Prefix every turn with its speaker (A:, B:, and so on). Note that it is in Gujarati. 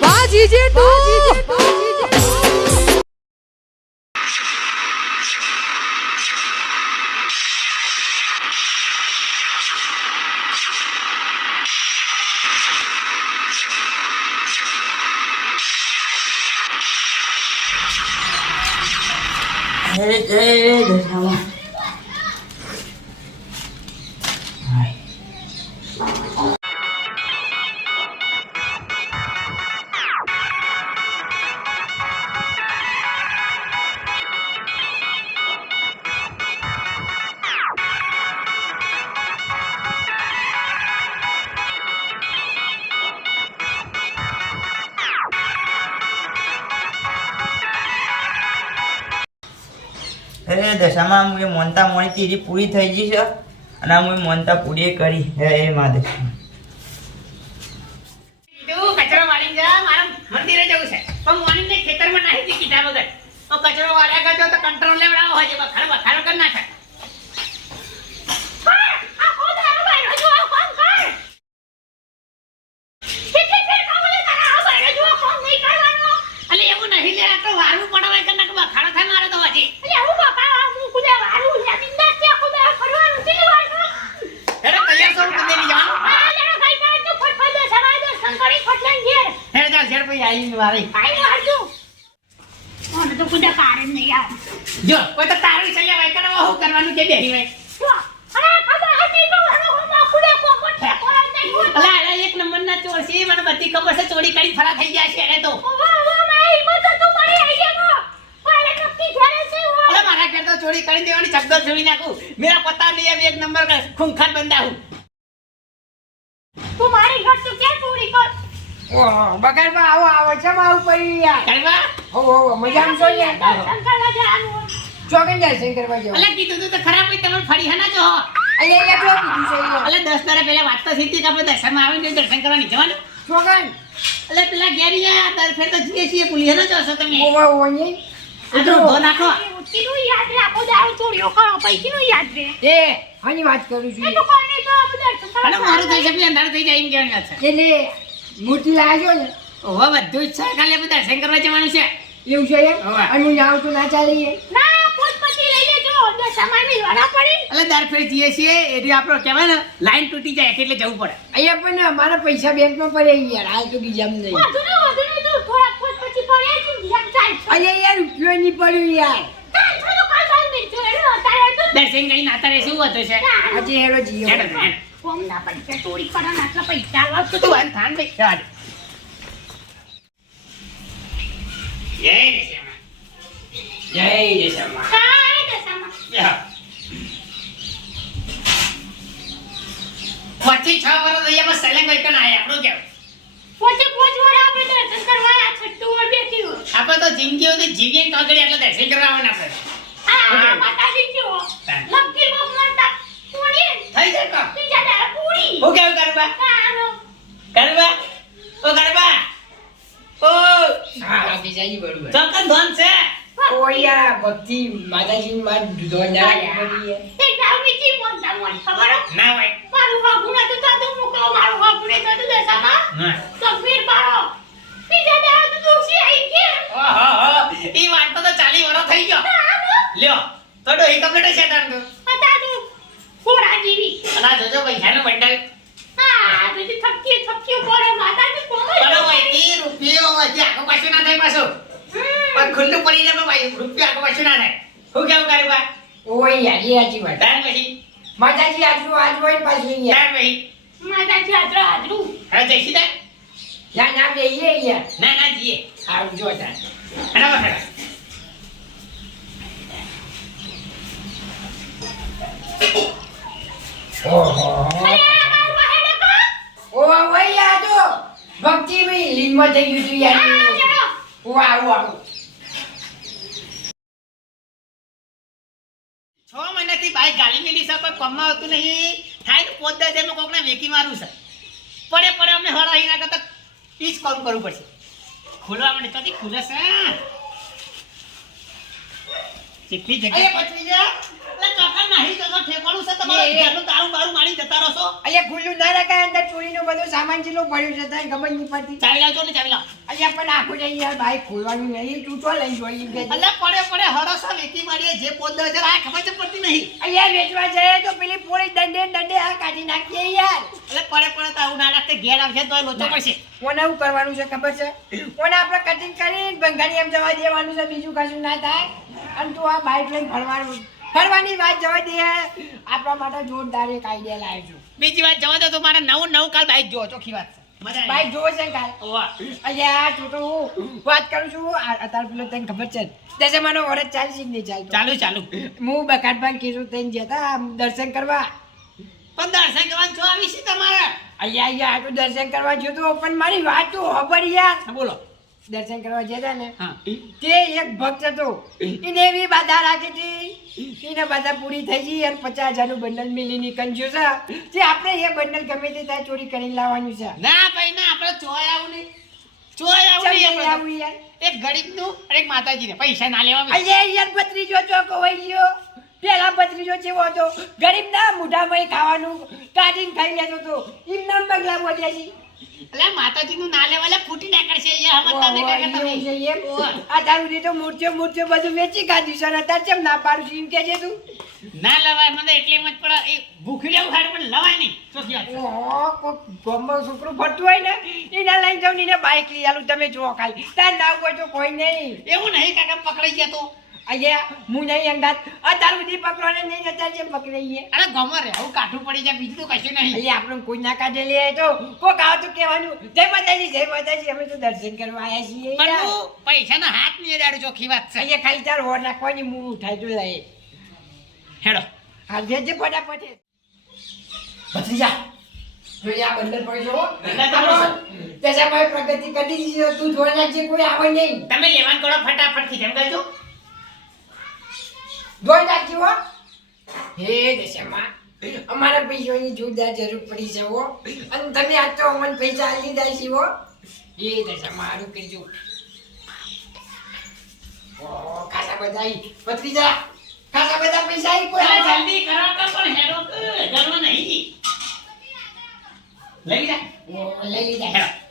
A: વાહ જીજે ટુ
B: અરે જય દશામાં અરે દશામાં મુએ મોનતા મોની તીરી પૂરી થઈ ગઈ છે, અને આ મુએ મોનતા પૂરી કરી. હે, એ માદે.
C: કીધું, કચરો વાળી જા, મારા મંદિરે જવું છે. પણ મોર્નિંગ ને ખેતરમાં હતી કીધા વગર. તો કચરો વાળ્યા કરજો તો કંટ્રોલ લેવડાવો હોય છે બખાર બખાડો કરી નાખે અલે એવું નહીં લે આ તો વારું પડાવાય કરી નાખે બખાડો થાય મારે તો હજી હેડો તૈયાર છો તમે નહીં જવાનું હેડ તો શેર પછી આવી. વારી જો કોઈ તો તારું છે ભાઈ કરવા હું કરવાનું કે બેહી ભાઈ અલા અલા એક નંબર ના ચોર છે મને બધી ખબર છે ચોરી કરી ફરા થઈ ગયા છે એને તો. અલા મારા ઘર તો ચોરી કરી દેવાની ચક્કર છોડી નાખું. મેરા પતા નહીં એક નંબર ખૂંખાર બંદા હું
A: બગાડમાં આવો આવો છે આવું પડી યાર હો હો મજામાં છો યાર ચોકન જાય શંકર બાજુ
C: અલા કીધું તું તો ખરાબ ભાઈ તમે ફરી હના જો.
A: કીધું છે યાર
C: દસ પહેલા વાત તો થઈ હતી કે આપણે દર્શનમાં આવીને દર્શન કરવા જવાનું?
A: ચોકન.
C: અલે પેલા ગેરિયા તાર ફેર તો જીએ છીએ પુલી હના તમે?
A: ઓવા ઓને
C: આ તો ધો નાખો.
A: એ આની વાત કરું છું.
C: મારું થઈ છે અંધારું થઈ જાય એમ કહેવાની છે.
A: એટલે મૂર્તિ લાગ્યો ને?
C: હવે બધું જ છે. ખાલી આપણે દર્શન કરવા જવાનું છે.
A: એવું છે એમ? અને હું જાઉં તો ના ચાલે એ
C: એટલે દર ફેર જઈએ છીએ. એટલે આપણો કહેવાય ને લાઈન તૂટી જાય એટલે જવું પડે.
A: અહીંયા પણ અમારા પૈસા બેંકમાં પડે યાર હાલ તો ગીજામ નહીં. અહીંયા યાર રૂપિયો નહીં પડ્યું યાર.
C: દર્શન કરીને આતા રહેશે શું હતું છે
A: આજે
C: ને. તો તું થાન. જય દશામાં. જય દશામાં. વચ્ચે છ વર્ષ રહ્યા બસ સૈલેન્ડ ભાઈ કન આયા આપણું કેવું આપણે તો જિંદગી જીવીએ તો આગળ એટલે દર્શન કરવા આવવાના આપણે થઈ જાય કામ. હું કેવું કરવા કરવા ઓ કરવા ઓ.
A: હા બીજાજી બરોબર
C: ચોકન ધન છે
A: ઓ યાર ભક્તિ માતાજી માં દૂધો ના પડી યાર
C: ના હોય.
D: મારું વાગું નતું થતું મૂકો મારું વાગું નહીં થતું દશામાં.
C: ના.
D: તકબીર પાડો. બીજા દાડે તો ગયા
C: ઈ વાત તો ચાલી વર્ષ થઈ ગયો. લ્યો તો ડોહી કમ્પ્લીટ છે તાર તો
D: તું. ઘોડા જેવી?
C: અલા જોજો પૈસાનો બંડલ
D: હા તું થપકી થપકી પડે માતાજી કોમે
C: બરાબર ઈ રૂપિયો હજી આગો પાછું ના થાય પાછું. પણ ખુલ્લું પડી જાય ભાઈ રૂપિયો આગો પાછું ના થાય. હું કેવું કરવા
A: ઓ યાર એ સાચી વાત.
C: તાર પછી.
A: માતાજી આજનું આજ હોય ને પાછું યાર
C: તાર
D: માતાજી હાજર હાજરું
C: હવે જઈશી તાર?
A: ના ના બેહીએ યાર
C: ના ના જીએ
A: આવજો તાર.
C: હેડા બસ
A: ઓહો
D: અરે આ મારું બહેડે કો
A: ઓ વઈ આ તો ભક્તિ લીનમાં થઈ ગયું તું
D: આ
A: યાર વાહ વાહ
C: છ મહિનાથી બાઈક ગાલી મેલી છે કોઈ કમમાં આવતું નહીં. થાય તો પોત દસ એમાં કોકને વેકી મારું છે. પડે પડે અમને હરાવી ના કરતા ઈ જ કામ કરવું પડશે. ખોલવા માટે તો ખુલે છે. કેટલી જગ્યા પછી છે એટલે ચોકા નહીં તો છે તમારે
A: એ, એ.
C: ઘરનું તાળું બાળું મારી જતા રહો છો
A: અહીંયા ખુલ્લું ના રખાય અંદર ચોરીનું બધું સામાન જેટલું પડ્યું છે તને ખબર નહીં પડતી.
C: ચાવી લાવજો ને ચાવી લાવ.
A: અહીંયા પણ આખું જઈ યાર બાઈક ખોલવાનું નહીં તું તો લઈ જોઈ કે
C: અલ્યા પડે પડે હરસો વેકી મારીએ જે પોત આ ખબર છે પડતી નહીં.
A: અહીંયા વેચવા જાય તો પેલી પોલીસ દંડે દંડે આ કાઢી નાખીએ યાર.
C: એટલે પડે પડે તો આવું ના રાખતે ઘેર આવશે તો લોચો પડશે.
A: કોને શું કરવાનું છે ખબર છે? કોને આપણે કટિંગ કરીને બંગાળી એમ જવા દેવાનું છે બીજું કશું ના થાય. અને તું આ બાઈક લઈને ફરવાનું ફરવાની વાત જવા દે આપણા માટે જોરદાર એક આઈડિયા લાવ્યો છું.
C: બીજી વાત જવા દો તો મારે નવું નવું કાલ બાઈક જોવો ચોખ્ખી વાત છે.
A: બાઈક જોવો છે ને કાલ? તું તો હું વાત કરું છું. અત્યારે પેલો તને ખબર છે? ને દસમાનો વરસ ચાલશે નહીં ચાલતો?
C: ચાલુ ચાલુ.
A: હું બકાટભાઈ કીધું તઈને જતા દર્શન કરવા.
C: પણ દર્શન કરવાનું છો આવી છે તમારે?
A: અહીંયા અહીંયા આટલું દર્શન કરવા જોતું પણ મારી વાત તો ખબર યાર
C: બોલો.
A: દર્શન કરવા જતા ને તે એક ભક્ત હતો. એને એવી બાધા રાખી હતી. એને બાધા પૂરી થઈ ગઈ અને પચાસ હજારનું બંડલ મિલી નીકળ્યું છે. જે આપણે એ બંડલ ગમે તે ત્યાં ચોરી કરીને લાવવાનું છે.
C: ના ભાઈ ના આપણે ચોય આવું નહીં. ચોય આવું
A: યાર.
C: એક ગરીબનું અને એક માતાજીને પૈસા ના લેવા.
A: યાર ગયો. પેલા ભત્રીજો જેવો હતો. ગરીબ ના મોઢામાં ખાવાનું કાઢીને ખાઈ લેતો હતો. એમના બગલા બોલ્યા છે.
C: અલ્યા માતાજીનું ના લેવા અલ્યા ફૂટી ના અહીંયા. સમજતા નહીં તમે
A: આ તારું સુધી તો મૂર્તિઓ મૂર્તિઓ બધું વેચી કાઢ્યું છે અને અત્યારે કેમ ના પાડું છું? એમ કે છે તું?
C: ના લવાય મને એટલે એમ પડે. એ ભૂખી લેવું હારું પણ લવાય નહીં.
A: ઓહો, ફરતું હોય ને એને લઈને જાઉં ને બાઈક લઈ આલું તમે જુઓ ખાલી. તાર ના હોય તો કોઈ નહીં.
C: એવું નહીં કાકા પકડાઈ ગયા તો.
A: અહીંયા હું નહીં અંગાત. અત્યાર સુધી પકડવાને નહીં અત્યારે જેમ પકડાઈએ.
C: અરે ગમર રહેવું કાઠું પડી જાય બીજું કશું નહીં.
A: અહીંયા આપણે કોઈ ના કાઢે લે તો કોક આવ તો કહેવાનું જય માતાજી જય માતાજી અમે તો દર્શન કરવા આવ્યા છીએ. પૈસા.
C: હું પૈસાના હાથ નહીં અડાડું ચોખ્ખી વાત છે.
A: અહીંયા ખાલી તાર હોર નાખવાની મૂળ ઉઠાઈ તો જાય.
C: હેડો.
A: હાલ જે ફટાફટ. એ. ભત્રીજા જોઈએ આ બંદર પડ્યો પ્રગતિ કરી દીધી તું નાખજે કોઈ આવે નહીં.
C: તમે લેવાન કરો ફટાફટથી કરજો
A: જોઈ રાખજો હો. હે દશામાં. અમારા પૈસાની જોરદાર જરૂર પડી છે હો. અને તમે આ તો અમને પૈસા લીધા છે હો. હે દશામાં હારું કરજો. ઓ ખાસા બધા પતરી જા ખાસા બધા પૈસા આવી કોઈ
C: જલ્દી કરો તો પણ હેડો કે, નહીં. લઈ જા.
A: ઓ, લઈ લીધા.
C: હેડો.